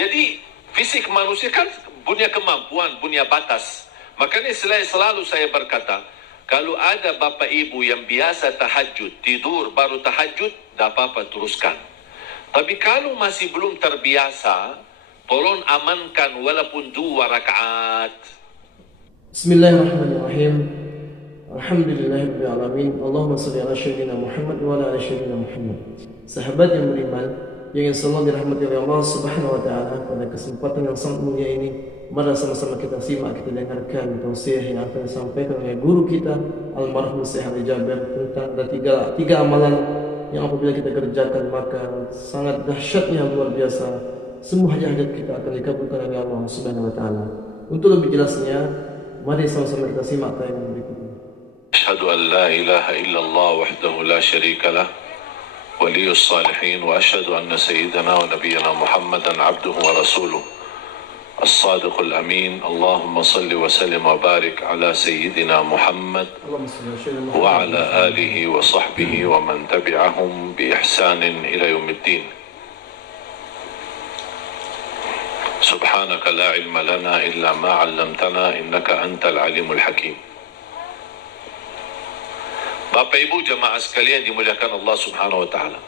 Jadi fisik manusia kan punya kemampuan, punya batas. Makanya selalu saya berkata, kalau ada bapak ibu yang biasa tahajud, tidur baru tahajud, tak apa-apa, teruskan. Tapi kalau masih belum terbiasa, tolong amankan walaupun 2 rakaat. Bismillahirrahmanirrahim. Alhamdulillahirabbil alamin. Allahumma shalli ala sayyidina Muhammad wa ala ali sayyidina Muhammad. Sahabat yang beriman, yang selalu dirahmati oleh Allah Subhanahu wa taala, pada kesempatan yang sangat mulia ini, mari sama-sama kita simak, kita dengarkan tausiah yang akan disampaikan oleh guru kita almarhum Syekh Ali Jabir tentang ada tiga amalan yang apabila kita kerjakan maka sangat dahsyatnya, luar biasa, semua hajat kita akan dikabulkan oleh Allah Subhanahu wa taala. Untuk lebih jelasnya, mari sama-sama kita simak tayangan berikut ini. Asyhadu an la ilaha illallah wahdahu la syarika lah waliyus salihin wa asyhadu anna sayyidana wa nabiyyana Muhammadan abduhu wa rasuluh as-sadiqul amin. Allahumma salli wa sallim wa barik ala sayyidina Muhammad wa ala alihi wa sahbihi wa man tabi'ahum bi ihsanin ila yaumiddin. Subhanaka la ilma lana illa ma 'allamtana innaka antal alimul hakim. Bapak Ibu jamaah sekalian dimuliakan Allah Subhanahu wa taala.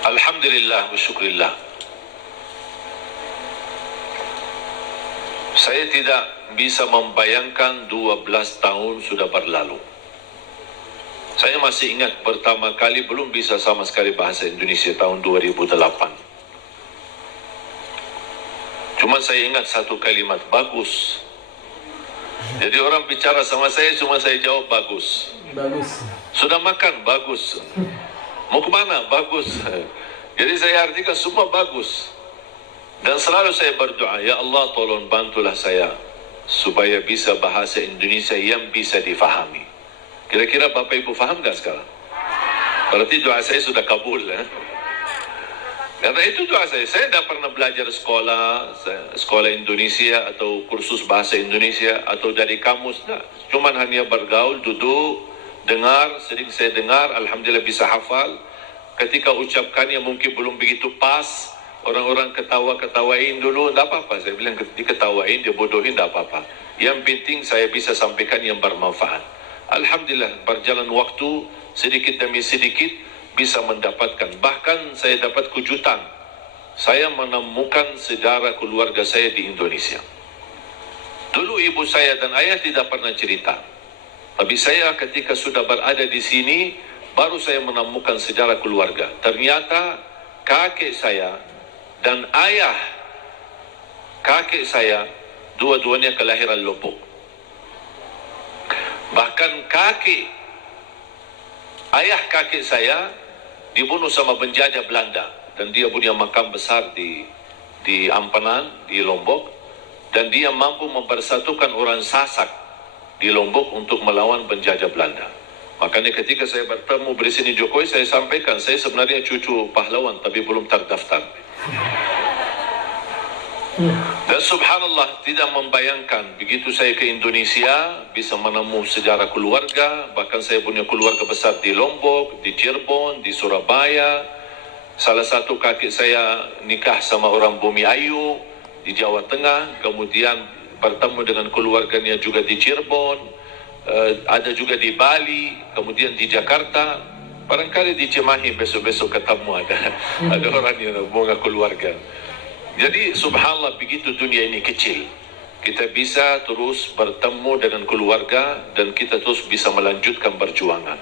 Alhamdulillah wa syukrillah. Saya tidak bisa membayangkan 12 tahun sudah berlalu. Saya masih ingat pertama kali belum bisa sama sekali bahasa Indonesia tahun 2008. Cuma saya ingat satu kalimat, bagus. Jadi orang bicara sama saya, cuma saya jawab bagus. Bagus. Sudah makan? Bagus. Mau kemana? Bagus. Jadi saya artikan semua bagus. Dan selalu saya berdoa, ya Allah tolong bantulah saya supaya bisa bahasa Indonesia yang bisa difahami. Kira-kira Bapak Ibu faham gak sekarang? Berarti doa saya sudah kabul. Karena itu doa saya tidak pernah belajar sekolah Indonesia atau kursus bahasa Indonesia atau dari kamus. Nah, cuman hanya bergaul, duduk, dengar, sering saya dengar, alhamdulillah bisa hafal. Ketika ucapkannya mungkin belum begitu pas, orang-orang ketawain dulu, tidak apa-apa. Saya bilang diketawain, dia bodohin, tidak apa-apa. Yang penting saya bisa sampaikan yang bermanfaat. Alhamdulillah, berjalan waktu sedikit demi sedikit bisa mendapatkan. Bahkan saya dapat kejutan. Saya menemukan sejarah keluarga saya di Indonesia. Dulu ibu saya dan ayah tidak pernah cerita. Tapi saya ketika sudah berada di sini, baru saya menemukan sejarah keluarga. Ternyata kakek saya dan ayah kakek saya dua-duanya kelahiran Lombok. Bahkan ayah kakek saya dibunuh sama penjajah Belanda dan dia punya makam besar di Ampanan, di Lombok, dan dia mampu mempersatukan orang Sasak di Lombok untuk melawan penjajah Belanda. Makanya ketika saya bertemu Presiden Jokowi, saya sampaikan saya sebenarnya cucu pahlawan tapi belum terdaftar. Dan subhanallah, tidak membayangkan begitu saya ke Indonesia bisa menemukan sejarah keluarga. Bahkan saya punya keluarga besar di Lombok, di Cirebon, di Surabaya. Salah satu kakek saya nikah sama orang Bumi Ayu di Jawa Tengah, kemudian bertemu dengan keluarganya juga di Cirebon, ada juga di Bali, kemudian di Jakarta. Barangkali di Cimahi besok-besok ketemu ada orang yang bunga keluarga. Jadi subhanallah, begitu dunia ini kecil, kita bisa terus bertemu dengan keluarga dan kita terus bisa melanjutkan perjuangan.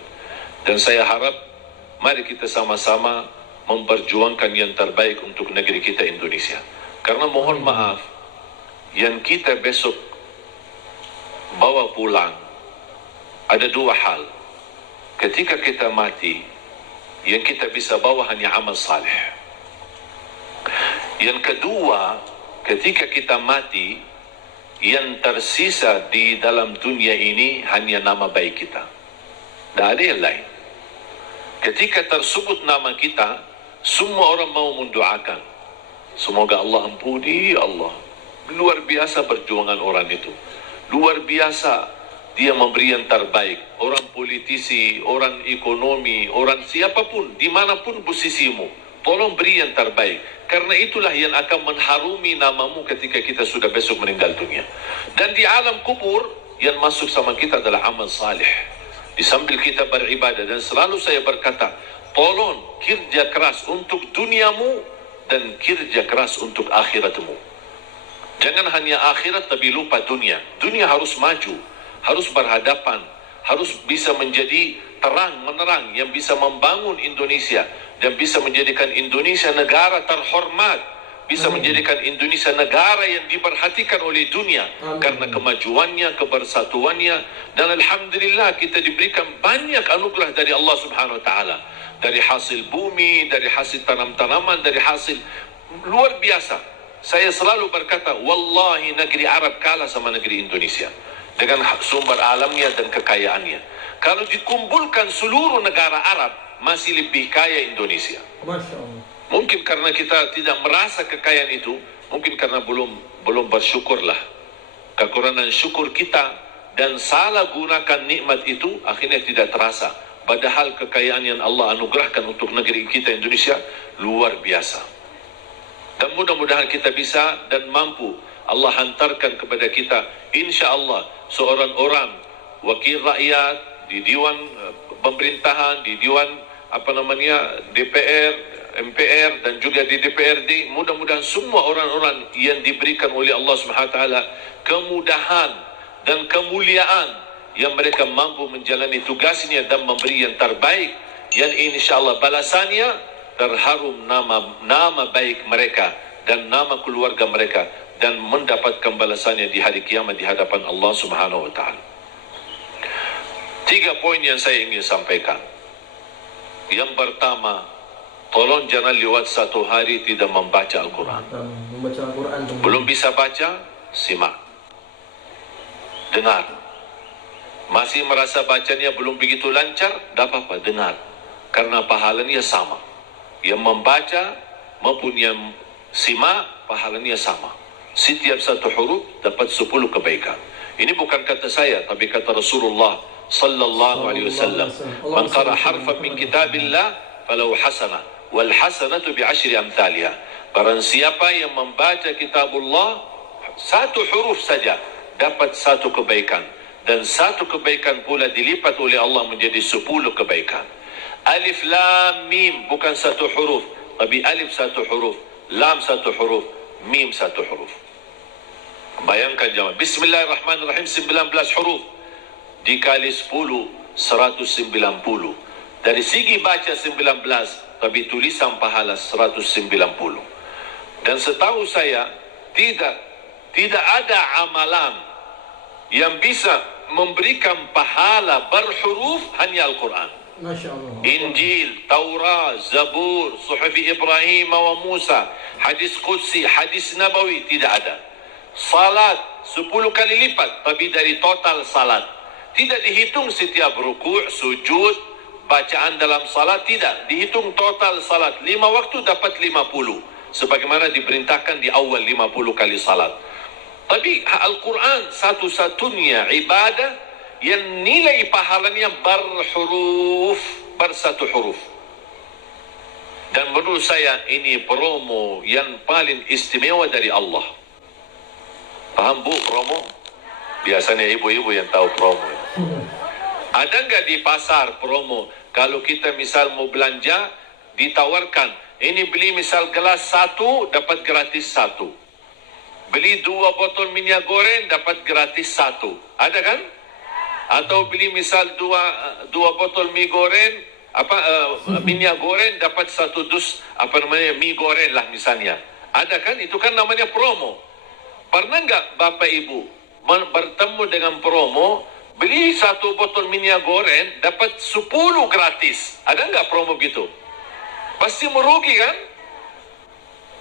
Dan saya harap mari kita sama-sama memperjuangkan yang terbaik untuk negeri kita Indonesia. Karena mohon maaf, yang kita besok bawa pulang ada dua hal. Ketika kita mati, yang kita bisa bawa hanya amal saleh. Yang kedua, ketika kita mati, yang tersisa di dalam dunia ini hanya nama baik kita. Tidak ada yang lain. Ketika tersebut nama kita, semua orang mau mendoakan. Semoga Allah ampuni, Allah. Luar biasa perjuangan orang itu. Luar biasa dia memberi yang terbaik. Orang politisi, orang ekonomi, orang siapapun, dimanapun posisimu, tolong beri yang terbaik. Karena itulah yang akan mengharumi namamu ketika kita sudah besok meninggal dunia. Dan di alam kubur, yang masuk sama kita adalah amal salih. Di sambil kita beribadah, dan selalu saya berkata, tolong kerja keras untuk duniamu dan kerja keras untuk akhiratmu. Jangan hanya akhirat tapi lupa dunia. Dunia harus maju, harus berhadapan, harus bisa menjadi terang menerang yang bisa membangun Indonesia dan bisa menjadikan Indonesia negara terhormat, bisa menjadikan Indonesia negara yang diperhatikan oleh dunia karena kemajuannya, kebersatuannya. Dan alhamdulillah kita diberikan banyak anugerah dari Allah Subhanahu wa taala, dari hasil bumi, dari hasil tanam-tanaman, dari hasil luar biasa. Saya selalu berkata, wallahi negeri Arab kalah sama negeri Indonesia dengan sumber alamnya dan kekayaannya. Kalau dikumpulkan seluruh negara Arab, masih lebih kaya Indonesia. Masya Allah. Mungkin karena kita tidak merasa kekayaan itu, mungkin karena belum bersyukurlah. Kekurangan syukur kita dan salah gunakan nikmat itu akhirnya tidak terasa. Padahal kekayaan yang Allah anugerahkan untuk negeri kita Indonesia luar biasa. Dan mudah-mudahan kita bisa dan mampu Allah hantarkan kepada kita, insya Allah, seorang orang wakil rakyat di Dewan Pemerintahan, di Dewan DPR, MPR dan juga di DPRD. Mudah-mudahan semua orang-orang yang diberikan oleh Allah Subhanahu wa taala kemudahan dan kemuliaan yang mereka mampu menjalani tugasnya dan memberi yang terbaik, yang insyaallah balasannya terharum nama baik mereka dan nama keluarga mereka dan mendapatkan balasannya di hari kiamat di hadapan Allah Subhanahu wa taala. 3 poin yang saya ingin sampaikan. Yang pertama, tolong jangan lewat 1 hari tidak membaca Al-Quran. Membaca Al-Quran. Belum bisa baca, simak. Dengar. Masih merasa bacanya belum begitu lancar, tidak apa-apa, dengar. Karena pahalanya sama. Yang membaca maupun yang simak, pahalanya sama. Setiap 1 huruf dapat 10 kebaikan. Ini bukan kata saya, tapi kata Rasulullah sallallahu alaihi wasallam, man qara harfan min kitabillah falahu hasanah wal hasanatu bi 10 amthaliha. Barang siapa yang membaca kitabullah 1 huruf saja dapat 1 kebaikan, dan 1 kebaikan pula dilipat oleh Allah menjadi 10 kebaikan. Alif lam mim bukan 1 huruf, tapi alif 1 huruf, lam 1 huruf, mim 1 huruf. Bayangkan jemaah, bismillahirrahmanirrahim 19 huruf dikali 10, 190. Dari segi baca 19, tapi tulisan pahala 190. Dan setahu saya tidak ada amalan yang bisa memberikan pahala berhuruf hanya Al-Quran. Masya Allah. Injil, Taurat, Zabur, Suhuf Ibrahim wa Musa, hadis Qudsi, hadis Nabawi tidak ada. Salat 10 kali lipat, tapi dari total salat. Tidak dihitung setiap rukuk, sujud, bacaan dalam salat, tidak. Dihitung total salat. 5 waktu dapat 50. Sebagaimana diperintahkan di awal 50 kali salat. Tapi Al-Quran satu-satunya ibadah yang nilai pahalanya berhuruf, bersatu huruf. Dan menurut saya ini promo yang paling istimewa dari Allah. Paham bu promo? Biasanya ibu-ibu yang tahu promo. Ada nggak di pasar promo? Kalau kita misal mau belanja, ditawarkan, ini beli misal gelas 1, dapat gratis 1. Beli 2 botol minyak goreng, dapat gratis 1. Ada kan? Atau beli misal 2 botol mie goreng, minyak goreng, dapat 1 dus, mie goreng lah misalnya. Ada kan? Itu kan namanya promo. Pernah nggak Bapak Ibu bertemu dengan promo, beli 1 botol minyak goreng dapat 10 gratis? Ada nggak promo gitu? Pasti merugi kan?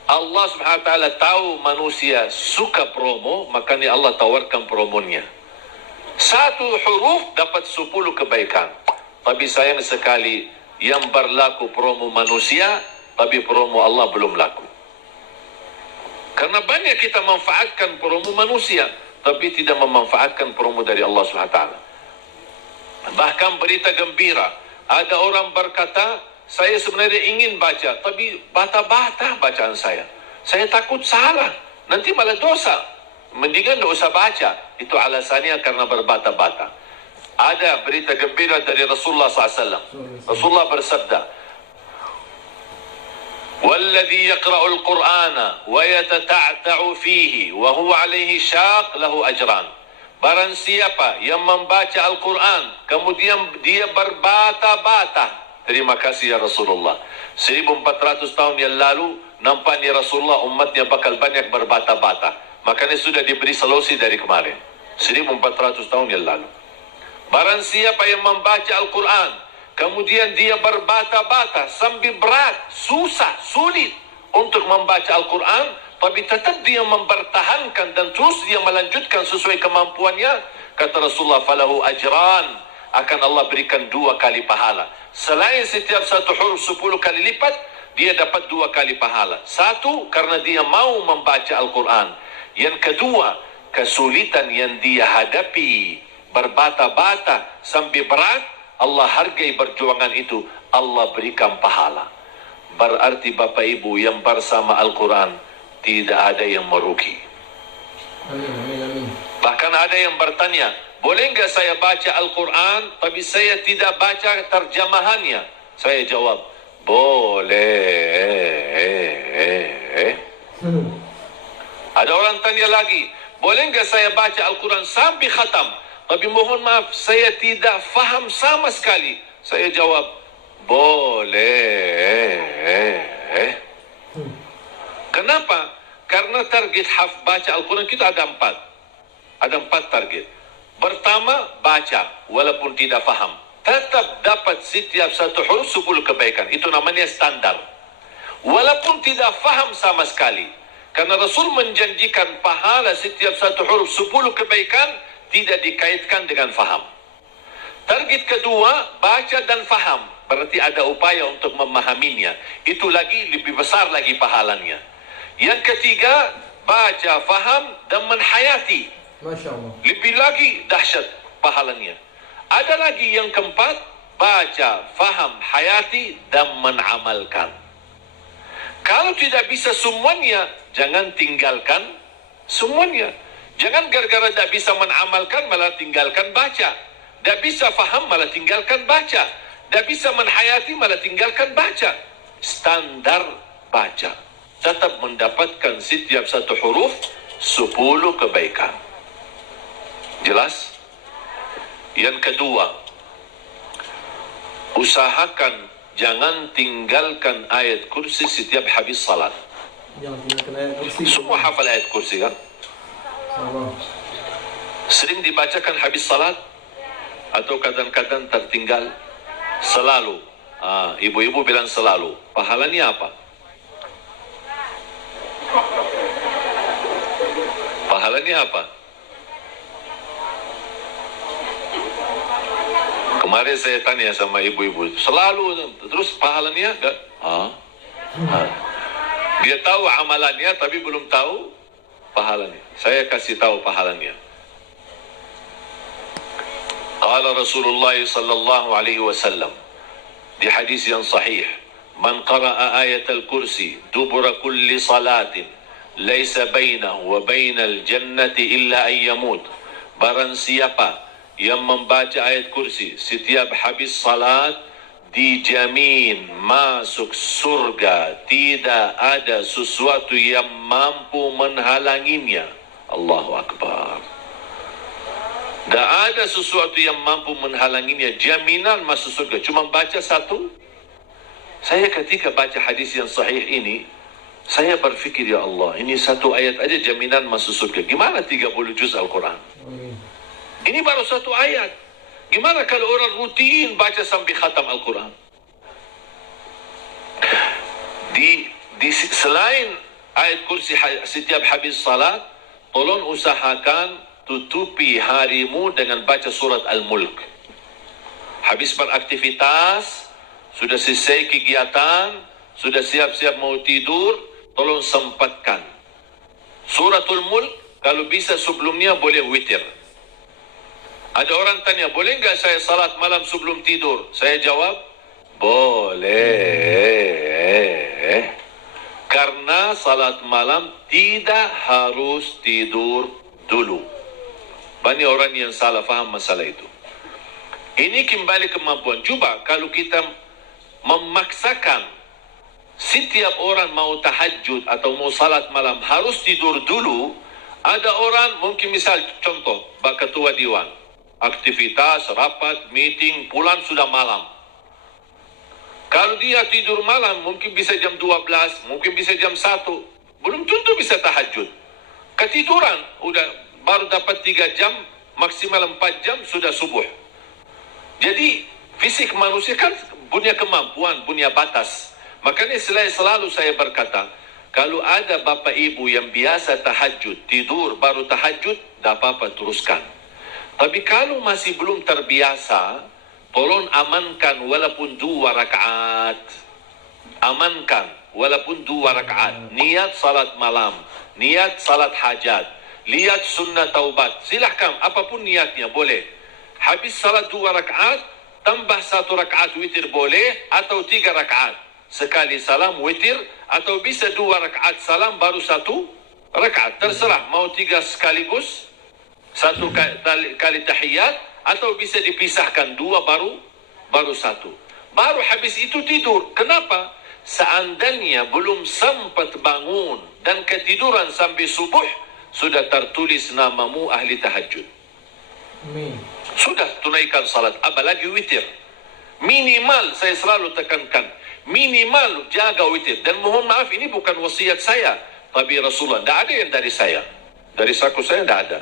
Allah Subhanahu wa taala tahu manusia suka promo, makanya Allah tawarkan promonya. 1 huruf dapat 10 kebaikan. Tapi sayang sekali yang berlaku promo manusia, tapi promo Allah belum laku. Karena banyak kita manfaatkan promo manusia, tapi tidak memanfaatkan promo dari Allah SWT. Bahkan berita gembira, ada orang berkata, saya sebenarnya ingin baca, tapi bata-bata bacaan saya. Saya takut salah, nanti malah dosa. Mendingan tidak usah baca. Itu alasannya karena berbata-bata. Ada berita gembira dari Rasulullah SAW. Rasulullah bersabda, "Walladhi yaqra'ul Qur'ana wa yatata'ta'u fihi wa huwa 'alaihi syaq lahu ajran." Barang siapa yang membaca Al-Quran kemudian dia berbata-bata. Terima kasih ya Rasulullah. 1400 tahun yang lalu nampaknya Rasulullah umatnya bakal banyak berbata-bata. Makanya sudah diberi solusi dari kemarin. 1400 tahun yang lalu. Barang siapa yang membaca Al-Quran kemudian dia berbata-bata sambil berat, susah, sulit untuk membaca Al-Quran, tapi tetap dia mempertahankan dan terus dia melanjutkan sesuai kemampuannya, kata Rasulullah, falahu ajran, akan Allah berikan 2 kali pahala. Selain setiap satu huruf 10 kali lipat, dia dapat 2 kali pahala. Satu, karena dia mau membaca Al-Quran. Yang kedua, kesulitan yang dia hadapi, berbata-bata sampai berat, Allah hargai perjuangan itu, Allah berikan pahala. Berarti Bapak Ibu yang bersama Al-Quran tidak ada yang merugi. Amin, amin, amin. Bahkan ada yang bertanya, boleh enggak saya baca Al-Quran tapi saya tidak baca terjemahannya? Saya jawab, boleh. Ada orang tanya lagi, boleh enggak saya baca Al-Quran sampai khatam tapi mohon maaf saya tidak faham sama sekali? Saya jawab, boleh. Kenapa? Karena target baca Al-Quran kita ada 4. Ada 4 target. Pertama, baca walaupun tidak faham. Tetap dapat setiap satu huruf 10 kebaikan. Itu namanya standar. Walaupun tidak faham sama sekali. Karena Rasul menjanjikan pahala setiap satu huruf 10 kebaikan tidak dikaitkan dengan faham. Target kedua, baca dan faham. Berarti ada upaya untuk memahaminya. Itu lagi lebih besar lagi pahalanya. Yang ketiga, baca, faham dan menhayati. Masya Allah. Lebih lagi dahsyat pahalanya. Ada lagi yang keempat, baca, faham, hayati dan menamalkan. Kalau tidak bisa semuanya, jangan tinggalkan semuanya. Jangan gara-gara tidak bisa menamalkan malah tinggalkan baca. Tidak bisa faham malah tinggalkan baca. Tidak bisa menhayati malah tinggalkan baca. Standar baca. Tetap mendapatkan setiap satu huruf 10 kebaikan. Jelas? Yang kedua, usahakan jangan tinggalkan ayat kursi setiap habis salat. Jangan tinggalkan ayat kursi. Semua hafal ayat kursi kan? Allah. Sering dibacakan habis salat atau kadang-kadang tertinggal? Selalu. Ibu-ibu bilang selalu. Pahalanya apa? Pahalanya apa? Kemarin saya tanya sama ibu-ibu, selalu terus pahalanya enggak? Dia tahu amalannya tapi belum tahu pahalanya. Saya kasih tahu pahalanya. Qala Rasulullah sallallahu alaihi wasallam di hadis yang sahih, man qara'a ayatul kursi dubura kulli salatin laisa bainahu wa bainal jannati illa an yamut. Barang siapa yang membaca ayat kursi setiap habis salat, dijamin masuk surga, tidak ada sesuatu yang mampu menghalanginya. Allahu Akbar. Tidak ada sesuatu yang mampu menghalanginya, jaminan masuk surga. Cuma baca satu. Saya ketika baca hadis yang sahih ini, saya berfikir, ya Allah, ini satu ayat aja jaminan masuk surga. Gimana 30 juz Al-Quran? Ini baru satu ayat. Gimana kalau orang rutin baca sampai khatam Al-Quran? Selain ayat kursi setiap habis salat, tolong usahakan tutupi harimu dengan baca surat Al-Mulk. Habis beraktivitas, sudah selesai kegiatan, sudah siap-siap mau tidur, tolong sempatkan suratul Mulk. Kalau bisa sebelumnya boleh witir. Ada orang tanya, boleh enggak saya salat malam sebelum tidur? Saya jawab, Boleh. Karena salat malam tidak harus tidur dulu. Banyak orang yang salah faham masalah itu. Ini kembali kemampuan. Cuba kalau kita memaksakan setiap orang mau tahajud atau mau salat malam harus tidur dulu. Ada orang mungkin misal contoh, Pak Ketua Dewan, aktivitas, rapat, meeting, pulang sudah malam. Kalau dia tidur malam, mungkin bisa jam 12, mungkin bisa jam 1. Belum tentu bisa tahajud. Ketiduran, udah baru dapat 3 jam, maksimal 4 jam, sudah subuh. Jadi, fisik manusia kan punya kemampuan, punya batas. Makanya selalu saya berkata, kalau ada bapak ibu yang biasa tahajud, tidur baru tahajud, tak apa-apa, teruskan. Tapi kalau masih belum terbiasa, tolong amankan walaupun 2 rakaat. Amankan walaupun 2 rakaat. Niat salat malam, niat salat hajat, lihat sunnah taubat. Silahkan apapun niatnya boleh. Habis salat 2 rakaat, tambah 1 rakaat witir boleh atau 3 rakaat. Sekali salam witir atau bisa 2 rakaat salam baru 1 rakaat. Terserah mau 3 sekaligus, 1 kali tahiyat. Atau bisa dipisahkan 2 baru 1. Baru habis itu tidur. Kenapa? Seandainya belum sempat bangun dan ketiduran sampai subuh, sudah tertulis namamu ahli tahajud. Sudah tunaikan salat, apalagi witir. Minimal, saya selalu tekankan, minimal jaga witir. Dan mohon maaf, ini bukan wasiat saya, tapi Rasulullah. Tidak ada yang dari saya. Dari saku saya tidak ada.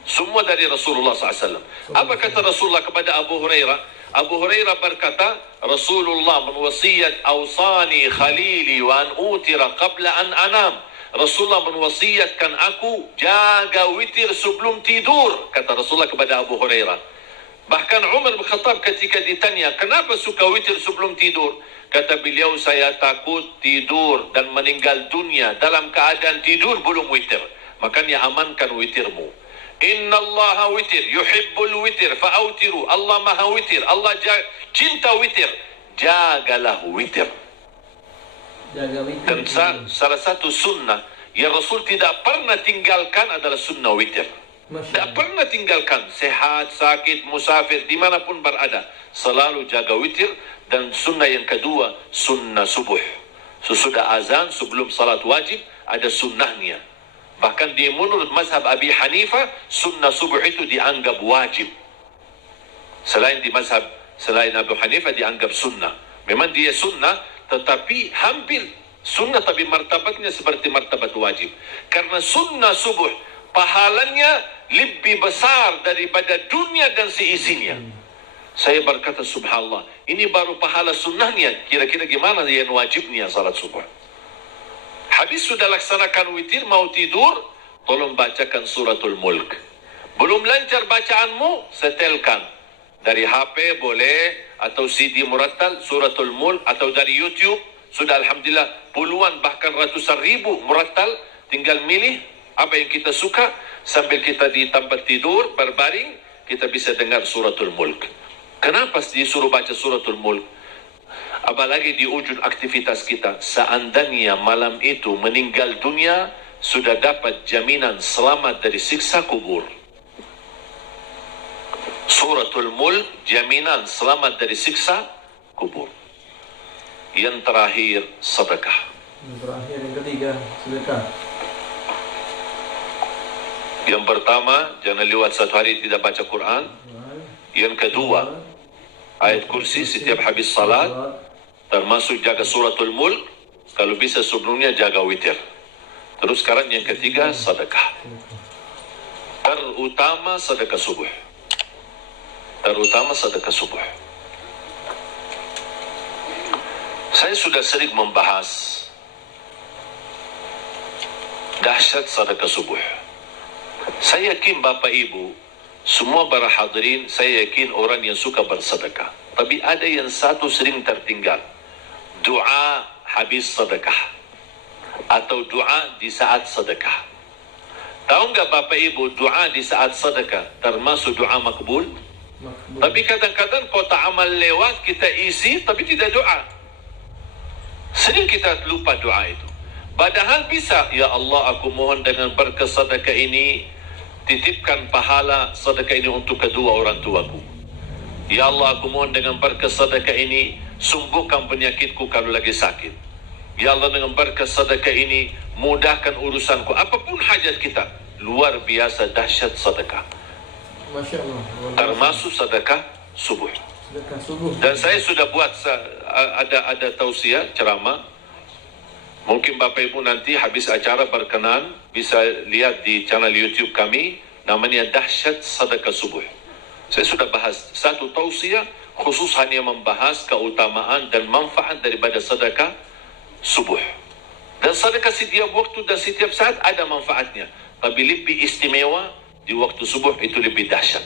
Semua dari Rasulullah SAW. Apa kata Rasulullah kepada Abu Hurairah? Abu Hurairah berkata, Rasulullah menwasiat awsani khalili wa an utira qabla an anam. Rasulullah menwasiatkan aku jaga witir sebelum tidur, kata Rasulullah kepada Abu Hurairah. Bahkan Umar bin Khattab ketika ditanya, kenapa suka witir sebelum tidur? Kata beliau, saya takut tidur dan meninggal dunia dalam keadaan tidur belum witir. Makanya amankan witirmu. Inna Allah witir, yuhibbul witir, fa'autiru. Allah maha witir, Allah cinta witir. Jagalah witir. Jaga witir. Dan salah satu sunnah yang Rasul tidak pernah tinggalkan adalah sunnah witir. Tidak pernah tinggalkan. Sehat, sakit, musafir, dimanapun berada, selalu jaga witir. Dan sunnah yang kedua, sunnah subuh. Sesudah azan, sebelum salat wajib, ada sunnahnya. Bahkan di menurut mazhab Abi Hanifah, sunnah subuh itu dianggap wajib. Selain Abu Hanifah dianggap sunnah. Memang dia sunnah, tetapi hampir sunnah, tapi martabatnya seperti martabat wajib. Karena sunnah subuh, pahalanya lebih besar daripada dunia dan seisinya. Saya berkata, subhanallah, ini baru pahala sunnahnya. Kira-kira gimana yang wajibnya salat subuh? Habis sudah laksanakan witir, mau tidur, tolong bacakan suratul mulk. Belum lancar bacaanmu, setelkan. Dari HP boleh, atau CD murattal, suratul mulk, atau dari YouTube. Sudah alhamdulillah puluhan bahkan ratusan ribu murattal. Tinggal milih apa yang kita suka. Sambil kita di tempat tidur, berbaring, kita bisa dengar suratul mulk. Kenapa disuruh baca suratul mulk? Apalagi di ujung aktivitas kita, seandainya malam itu meninggal dunia, sudah dapat jaminan selamat dari siksa kubur. Suratul Mulk, jaminan selamat dari siksa kubur. Yang terakhir, sedekah. Yang terakhir, yang ketiga, sedekah. Yang pertama, jangan lewat 1 hari tidak baca Quran. Yang kedua, ayat kursi setiap habis salat. Termasuk jaga suratul mulk. Kalau bisa sebelumnya jaga witir. Terus sekarang yang ketiga, sedekah. Terutama sedekah subuh. Terutama sedekah subuh. Saya sudah sering membahas dahsyat sedekah subuh. Saya yakin Bapak Ibu, semua para hadirin, saya yakin orang yang suka bersedekah. Tapi ada yang satu sering tertinggal. Doa habis sedekah. Atau doa di saat sedekah. Tahu nggak Bapak Ibu, doa di saat sedekah termasuk doa makbul? Makbul. Tapi kadang-kadang kotak amal lewat, kita isi tapi tidak doa. Sering kita lupa doa itu. Padahal bisa, ya Allah aku mohon dengan berkat sedekah ini, titipkan pahala sedekah ini untuk kedua orang tuaku. Ya Allah aku mohon dengan berkat sedekah ini, sembuhkan penyakitku kalau lagi sakit. Ya Allah dengan berkat sedekah ini, mudahkan urusanku. Apapun hajat kita, luar biasa dahsyat sedekah. Masya Allah. Termasuk sedekah subuh. Sedekah subuh. Dan saya sudah buat ada tausiah ceramah. Mungkin Bapak Ibu nanti habis acara berkenan bisa lihat di channel YouTube kami, namanya Dahsyat Sedekah Subuh. Saya sudah bahas satu tausiah khusus hanya membahas keutamaan dan manfaat daripada sedekah subuh. Dan sedekah setiap waktu dan setiap saat ada manfaatnya, tapi lebih istimewa di waktu subuh, itu lebih dahsyat.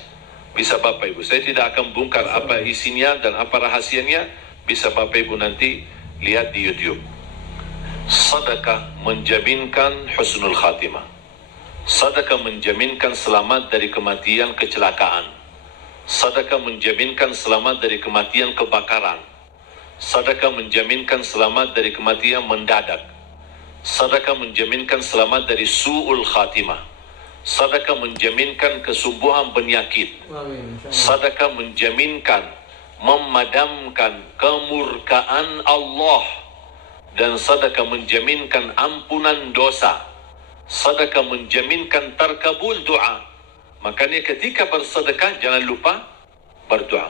Bisa Bapak Ibu, saya tidak akan bongkar apa isinya dan apa rahasianya, bisa Bapak Ibu nanti lihat di YouTube. Sedekah menjaminkan husnul khatimah. Sedekah menjaminkan selamat dari kematian kecelakaan. Sedekah menjaminkan selamat dari kematian kebakaran. Sedekah menjaminkan selamat dari kematian mendadak. Sedekah menjaminkan selamat dari su'ul khatimah. Sedekah menjaminkan kesembuhan penyakit. Sedekah menjaminkan memadamkan kemurkaan Allah. Dan sedekah menjaminkan ampunan dosa. Sedekah menjaminkan terkabul doa. Makanya ketika bersedekah jangan lupa berdoa.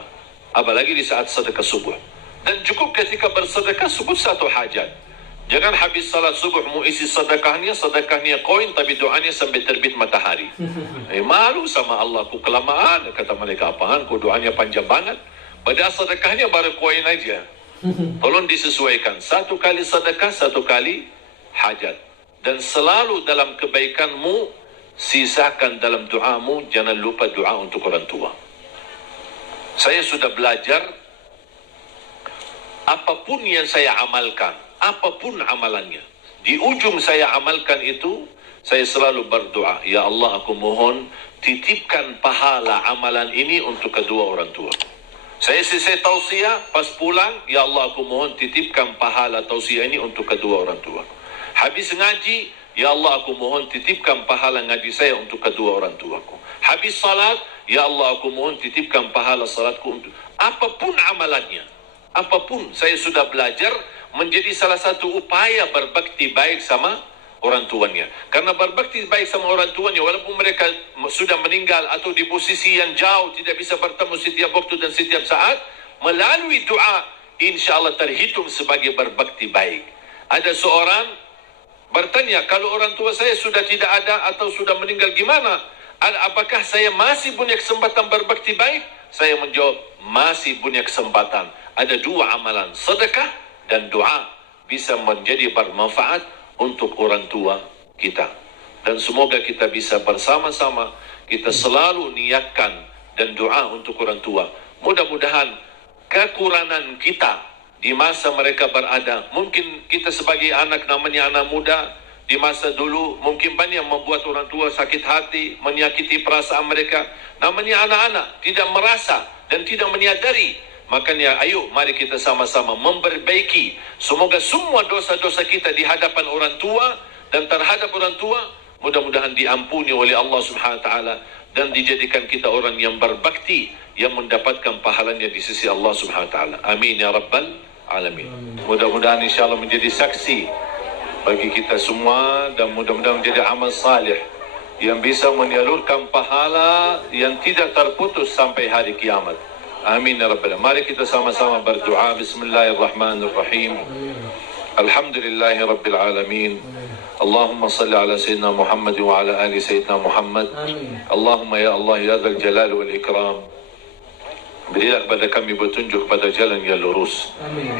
Apalagi di saat sedekah subuh. Dan cukup ketika bersedekah sebut satu hajat. Jangan habis salat subuh mau isi sedekahnya koin tapi doanya sampai terbit matahari. Malu sama Allah, ku kelamaan, kata mereka, apaan ku doanya panjang banget. Padahal sedekahnya baru koin aja. Tolong disesuaikan, satu kali sedekah, satu kali hajat. Dan selalu dalam kebaikanmu, sisakan dalam doamu, jangan lupa doa untuk orang tua. Saya sudah belajar, apapun yang saya amalkan, apapun amalannya, di ujung saya amalkan itu, saya selalu berdoa, ya Allah aku mohon titipkan pahala amalan ini untuk kedua orang tua. Saya selesai tausiah, pas pulang, ya Allah aku mohon titipkan pahala tausiah ini untuk kedua orang tua. Habis ngaji, ya Allah aku mohon titipkan pahala ngaji saya untuk kedua orang tuaku. Habis salat, ya Allah aku mohon titipkan pahala salatku untuk, apapun amalannya. Apapun, saya sudah belajar menjadi salah satu upaya berbakti baik sama orang tuanya. Karena berbakti baik sama orang tuanya, walaupun mereka sudah meninggal atau di posisi yang jauh, tidak bisa bertemu setiap waktu dan setiap saat, melalui doa, insya Allah terhitung sebagai berbakti baik. Ada seorang bertanya, kalau orang tua saya sudah tidak ada atau sudah meninggal gimana? Apakah saya masih punya kesempatan berbakti baik? Saya menjawab, masih punya kesempatan. Ada dua amalan, sedekah dan doa, bisa menjadi bermanfaat untuk orang tua kita. Dan semoga kita bisa bersama-sama, kita selalu niatkan dan doa untuk orang tua. Mudah-mudahan kekurangan kita di masa mereka berada, mungkin kita sebagai anak, namanya anak muda, di masa dulu mungkin banyak membuat orang tua sakit hati, menyakiti perasaan mereka. Namanya anak-anak, tidak merasa dan tidak menyadari. Makanya ayo mari kita sama-sama memperbaiki. Semoga semua dosa-dosa kita di hadapan orang tua dan terhadap orang tua mudah-mudahan diampuni oleh Allah Subhanahu wa taala dan dijadikan kita orang yang berbakti yang mendapatkan pahalanya di sisi Allah Subhanahu wa taala. Amin ya rabbal alamin. Mudah-mudahan insyaallah menjadi saksi bagi kita semua dan mudah-mudahan menjadi amal salih yang bisa menyalurkan pahala yang tidak terputus sampai hari kiamat. Amin ya rabbal alamin. Mari kita sama-sama berdoa. Bismillahirrahmanirrahim. Alhamdulillahi rabbil alamin. Allahumma salli ala sayyidina Muhammad wa ala ali sayyidina Muhammad. Allahumma ya Allah ya dzal jalal wal ikram, berilah kepada kami petunjuk pada jalan yang lurus.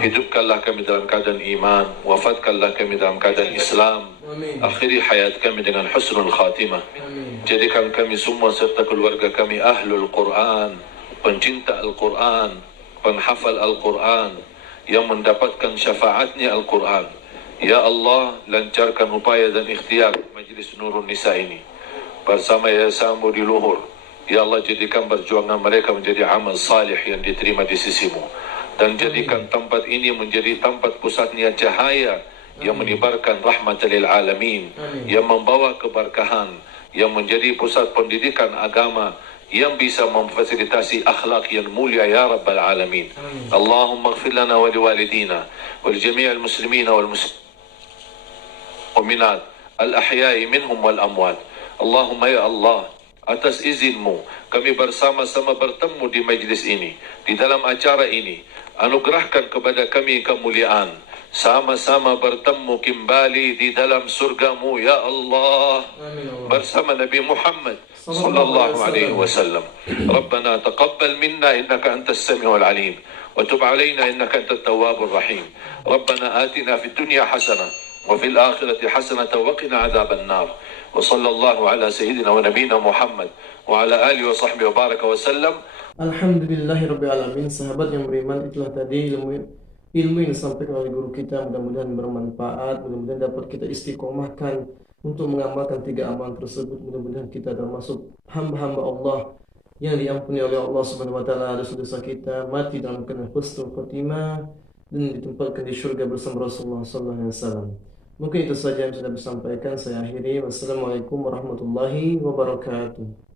Hidupkanlah kami dalam keadaan iman, wafatkanlah kami dalam keadaan Islam. Akhiri hayat kami dengan husnul khatimah. Jadikan kami semua serta keluarga kami ahlul Quran, pencinta Al-Quran, penghafal Al-Quran, yang mendapatkan syafaatnya Al-Quran. Ya Allah, lancarkan upaya dan ikhtiar Majlis Nurun Nisa ini bersama Yayasan Budi Luhur Ya Allah, jadikan perjuangan mereka menjadi amal salih yang diterima di sisimu. Dan jadikan tempat ini menjadi tempat pusatnya cahaya yang menyebarkan rahmat lil alamin, yang membawa keberkahan, yang menjadi pusat pendidikan agama, yang bisa memfasilitasi akhlak yang mulia ya rabbal alamin. Allahumma ighfir lana wa liwalidina wa li jami'il muslimina wal musliminat al ahya'i minhum wal amwat. Allahumma ya Allah, atas izinmu kami bersama-sama bertemu di majlis ini, di dalam acara ini. Anugerahkan kepada kami kemuliaan, sama-sama bertemu kembali di dalam surgamu ya Allah, bersama Nabi Muhammad sallallahu alaihi wasallam. Rabbana taqabbal minna innaka antas samiul alim wa tub alaina innaka antat tawwabur rahim. Rabbana atina fid dunya hasanah wa fil akhirati hasanah wa qina adzaban nar. Wa sallallahu ala sayyidina wa nabiyina Muhammad wa ala alihi wa sahbihi wa baraka wa sallam. Alhamdulillahirrabbilalamin. Sahabat yang beriman, itulah tadi ilmu yang disampaikan oleh guru kita. Mudah-mudahan bermanfaat, mudah-mudahan dapat kita istiqomahkan untuk mengamalkan 3 amalan tersebut. Mudah-mudahan kita termasuk hamba-hamba Allah yang diampuni oleh Allah Subhanahu wa taala dosa-dosa kita, mati dalam keadaan husnul khotimah dan ditempatkan di syurga bersama Rasulullah sallallahu alaihi wasallam. Mungkin itu saja yang sudah disampaikan. Saya akhiri. Wassalamualaikum warahmatullahi wabarakatuh.